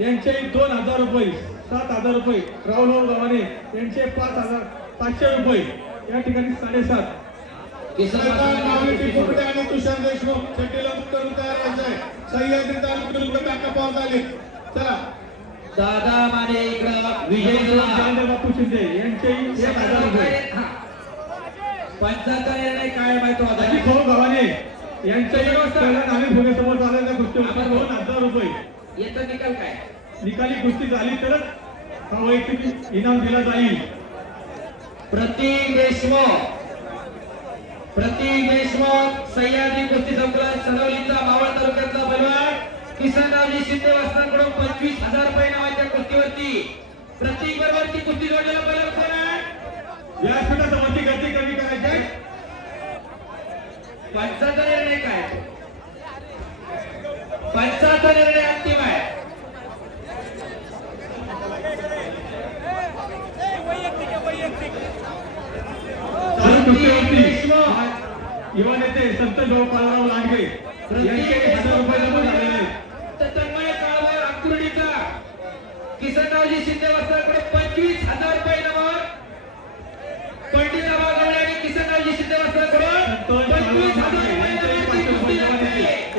यांचे 2000 रुपये, 7000 रुपये. राहुल गव्हाणे यांचे 5500 रुपये. या ठिकाणी 7.5. आणि तुषार देशमुख शेट्टीला उत्तर तयार आहे. सह्याद्री तालुक्यात काका पाव झाले. चला दादा माने इकडं विजय बापू शिंदे यांचे 1000 रुपये. 75 नाही काय माहिती अजित भाऊ गव्हाणे यांच्या नामी भोगेसमोर झालेल्या कुस्तीवर 2000 रुपये. याचा निकाल काय? निकाली कुस्ती झाली तरच हा वैयक्तिक इनाम दिला जाईल. प्रतीक देशमुख सह्याद्री कुस्ती संकुलात सनवलीचा मावळ तालुक्यातला पैलवान किसनरावजी शिंदे वस्त्रांकडून 25,000 रुपये नावाच्या कुस्तीवरती प्रतीक बरोबरची कुस्ती जोडलेला पैलवान कोण आहे? व्यासपीठासमोरची गती कमी करायची आहे. 75 निर्णय काय? 75 निर्णय अंतिम आहे. युवा नेते संतोष भाऊ पालराव लांडगे यांचे 1000 रुपये जमा झालेले आहेत. तन्मय काळवा अक्कुर्डीचा किसनरावजी शिंदे वस्त्राकडे 25,000 रुपये नंबर. पंडितराव गवळे आणि किसनरावजी शिंदे वस्त्राकडे 25,000 रुपये नंबरची कुस्ती लागते.